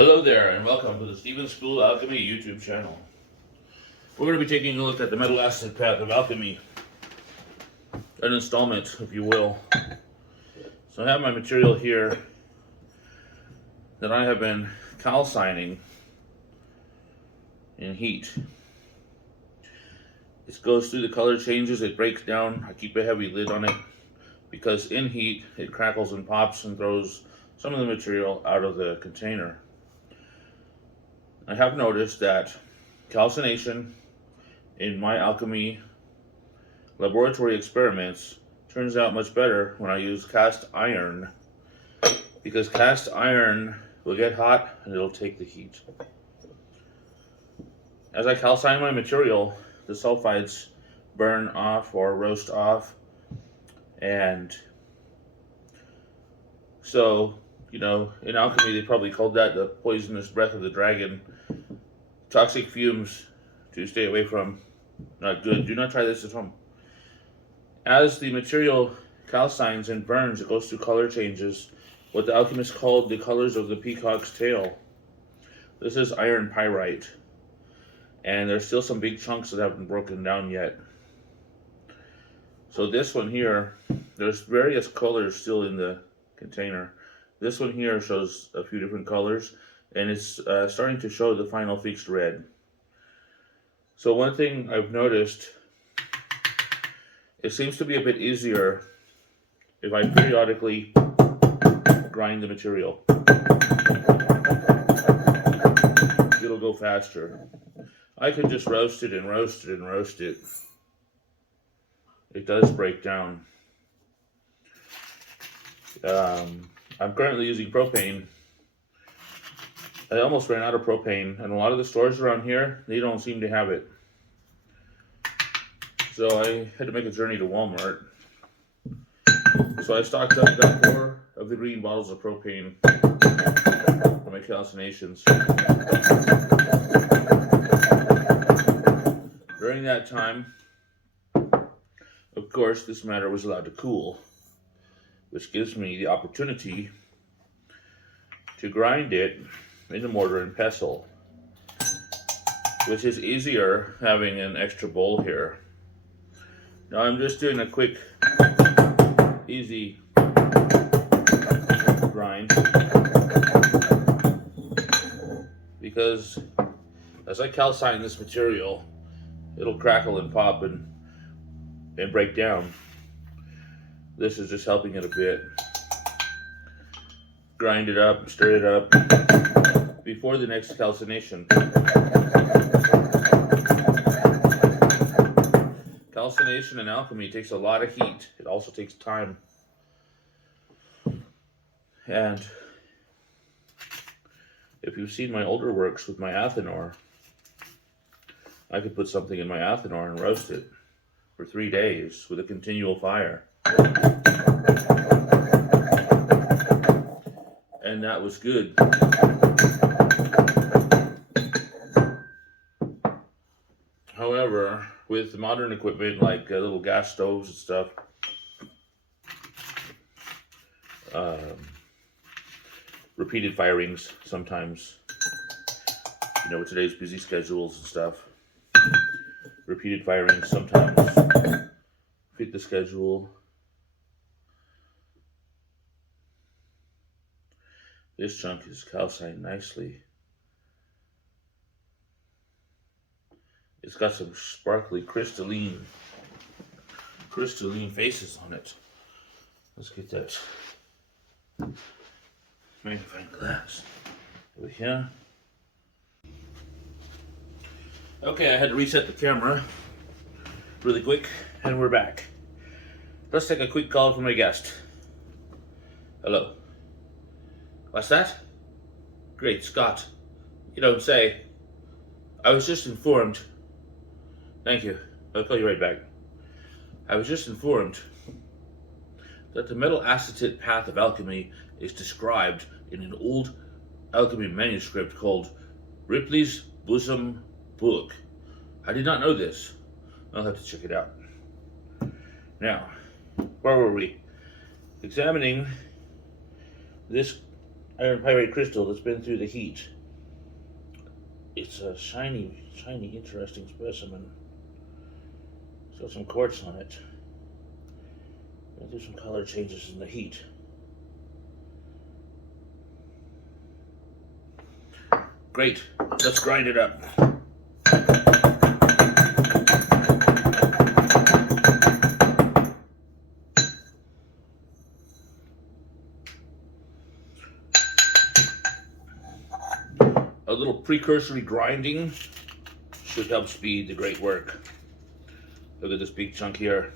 Hello there, and welcome to the Stephen School Alchemy YouTube channel. We're going to be taking a look at the metal acid path of alchemy, an installment, if you will. So I have my material here that I have been calcining in heat. It goes through the color changes, it breaks down. I keep a heavy lid on it because in heat it crackles and pops and throws some of the material out of the container. I have noticed that calcination in my alchemy laboratory experiments turns out much better when I use cast iron, because cast iron will get hot and it'll take the heat. As I calcine my material, the sulfides burn off or roast off, and so, in alchemy they probably called that the poisonous breath of the dragon. Toxic fumes to stay away from. Not good. Do not try this at home. As the material calcines and burns, it goes through color changes, what the alchemists called the colors of the peacock's tail. This is iron pyrite, and there's still some big chunks that haven't broken down yet. So this one here, there's various colors still in the container. This one here shows a few different colors, and it's starting to show the final fixed red. So one thing I've noticed, it seems to be a bit easier if I periodically grind the material. It'll go faster. I can just roast it and roast it and roast it. It does break down. I'm currently using propane. I almost ran out of propane, and a lot of the stores around here, they don't seem to have it. So I had to make a journey to Walmart. So I stocked up about 4 of the green bottles of propane for my calcinations. During that time, of course, this matter was allowed to cool, which gives me the opportunity to grind it in the mortar and pestle, which is easier having an extra bowl here. Now I'm just doing a quick, easy grind, because as I calcine this material, it'll crackle and pop and break down. This is just helping it a bit. Grind it up, stir it up before the next calcination. Calcination in alchemy takes a lot of heat. It also takes time. And if you've seen my older works with my athanor, I could put something in my athanor and roast it for 3 days with a continual fire. And that was good. However, with modern equipment like little gas stoves and stuff, repeated firings sometimes, with today's busy schedules and stuff, repeated firings sometimes fit the schedule. This chunk is calcined nicely. It's got some sparkly crystalline faces on it. Let's get that magnifying glass over here. Okay, I had to reset the camera really quick, and we're back. Let's take a quick call from my guest. Hello. What's that? Great Scott. You don't say. I was just informed. Thank you. I'll call you right back. I was just informed that the metal acetate path of alchemy is described in an old alchemy manuscript called Ripley's Bosom Book. I did not know this. I'll have to check it out. Now, where were we? Examining this iron pyrite crystal that's been through the heat. It's a shiny, interesting specimen. It's got some quartz on it. Gonna do some color changes in the heat. Great, let's grind it up. A little precursory grinding should help speed the great work. Look at this big chunk here.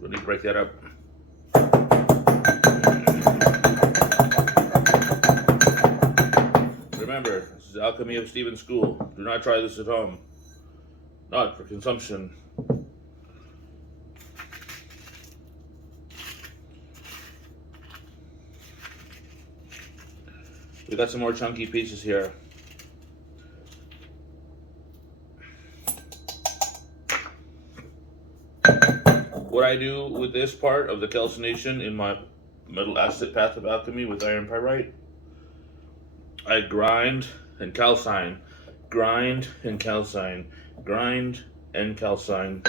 We'll need to break that up. Remember, this is Alchemy of Stephen School. Do not try this at home. Not for consumption. We got some more chunky pieces here. What I do with this part of the calcination in my metal acetate path of alchemy with iron pyrite, I grind and calcine, grind and calcine, grind and calcine.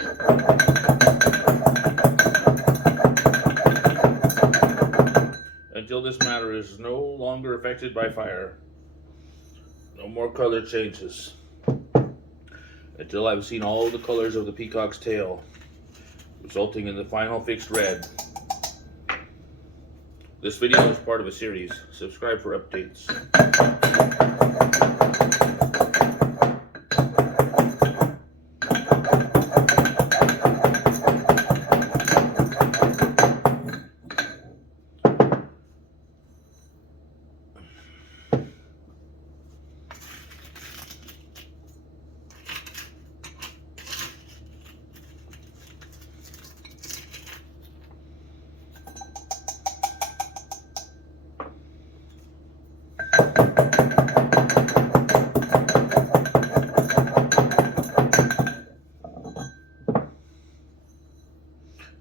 Until this matter is no longer affected by fire. No more color changes. Until I've seen all the colors of the peacock's tail, resulting in the final fixed red. This video is part of a series. Subscribe for updates.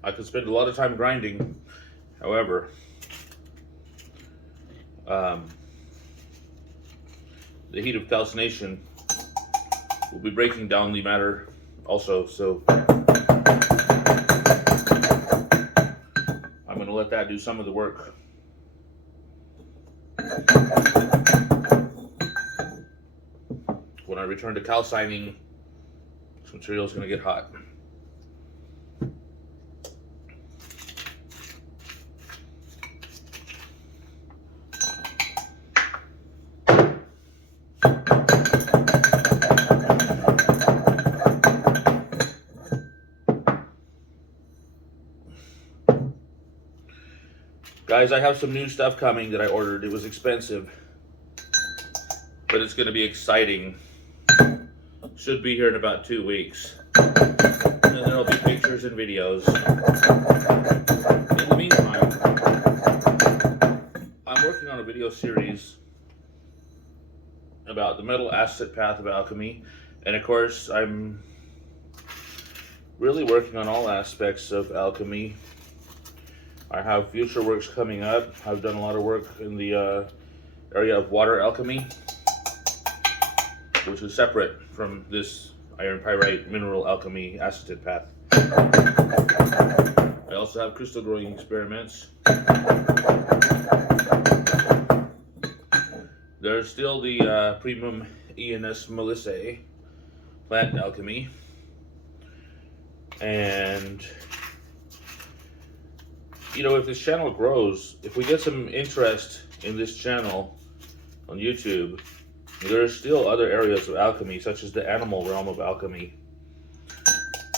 I could spend a lot of time grinding. However, the heat of calcination will be breaking down the matter also, so I'm going to let that do some of the work. When I return to calcining, this material is going to get hot. Guys, I have some new stuff coming that I ordered. It was expensive, but it's going to be exciting. Should be here in about 2 weeks. And there'll be pictures and videos. In the meantime, I'm working on a video series about the metal acetate path of alchemy. And of course, I'm really working on all aspects of alchemy. I have future works coming up. I've done a lot of work in the area of water alchemy, which is separate from this iron pyrite mineral alchemy acetate path. I also have crystal growing experiments. There's still the primum ENS melissae plant alchemy, and you know, if this channel grows, if we get some interest in this channel on YouTube, there are still other areas of alchemy, such as the animal realm of alchemy,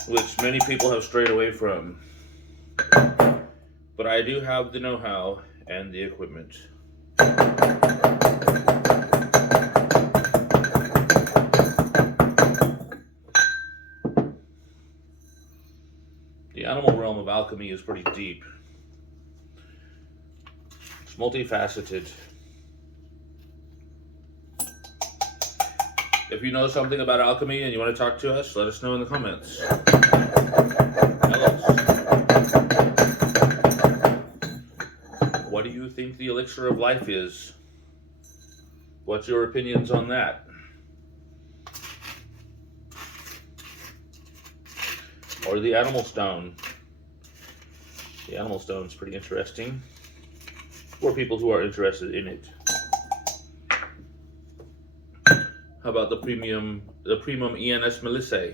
which many people have strayed away from. But I do have the know-how and the equipment. The animal realm of alchemy is pretty deep. It's multifaceted. If you know something about alchemy and you want to talk to us, let us know in the comments. What do you think the elixir of life is? What's your opinions on that? Or the animal stone. The animal stone is pretty interesting for people who are interested in it. How about the primum ENS Melissae?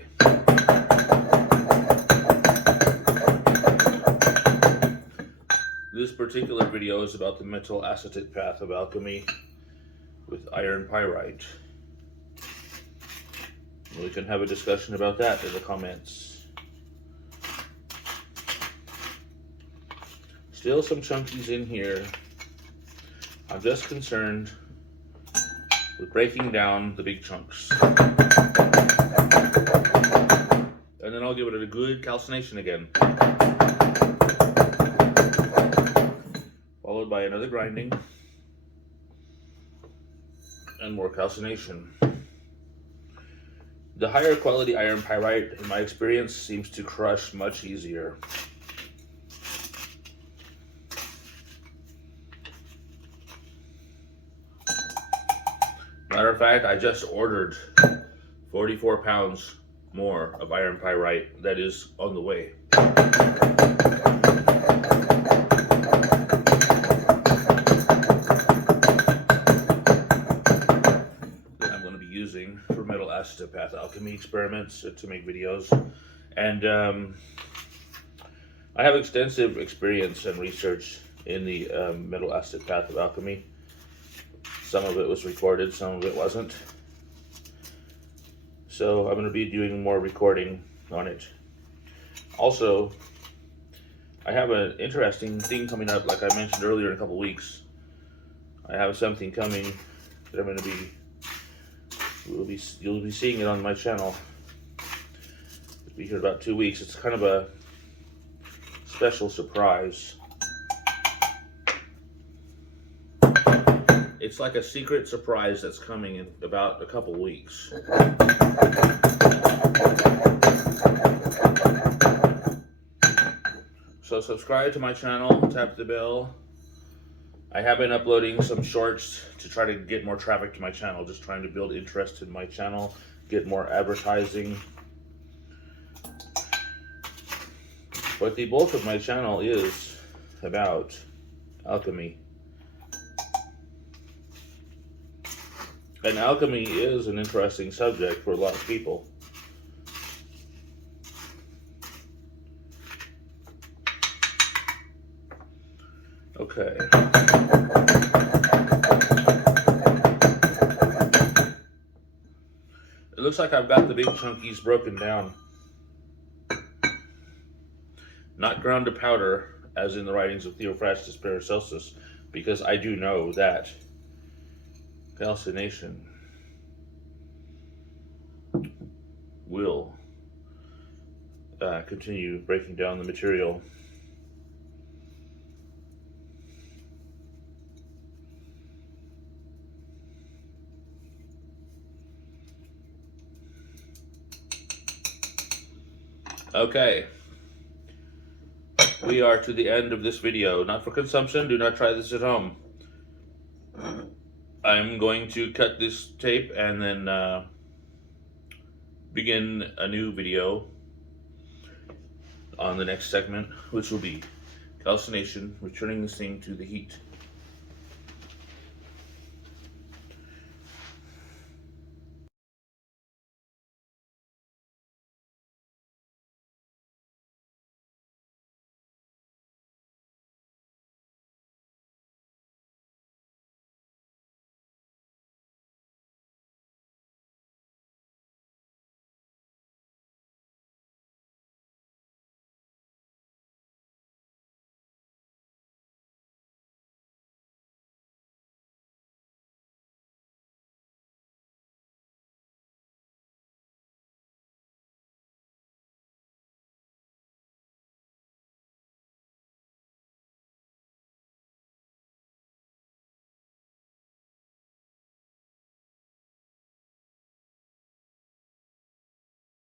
This particular video is about the metal acetate path of alchemy with iron pyrite. We can have a discussion about that in the comments. Still some chunkies in here. I'm just concerned with breaking down the big chunks. And then I'll give it a good calcination again. Followed by another grinding and more calcination. The higher quality iron pyrite, in my experience, seems to crush much easier. Matter of fact, I just ordered 44 pounds more of iron pyrite that is on the way. That I'm going to be using for metal acetate path alchemy experiments to make videos. And I have extensive experience and research in the metal acetate path of alchemy. Some of it was recorded, some of it wasn't. So I'm going to be doing more recording on it. Also, I have an interesting thing coming up, like I mentioned earlier, in a couple weeks. I have something coming that I'm going to be, you'll be seeing it on my channel. It'll be here in about 2 weeks. It's kind of a special surprise. It's like a secret surprise that's coming in about a couple weeks. So subscribe to my channel, tap the bell. I have been uploading some shorts to try to get more traffic to my channel, just trying to build interest in my channel, get more advertising. But the bulk of my channel is about alchemy. And alchemy is an interesting subject for a lot of people. Okay. It looks like I've got the big chunkies broken down. Not ground to powder, as in the writings of Theophrastus Paracelsus, because I do know that calcination will continue breaking down the material. Okay, we are to the end of this video. Not for consumption, do not try this at home. I'm going to cut this tape and then begin a new video on the next segment, which will be calcination, returning this thing to the heat.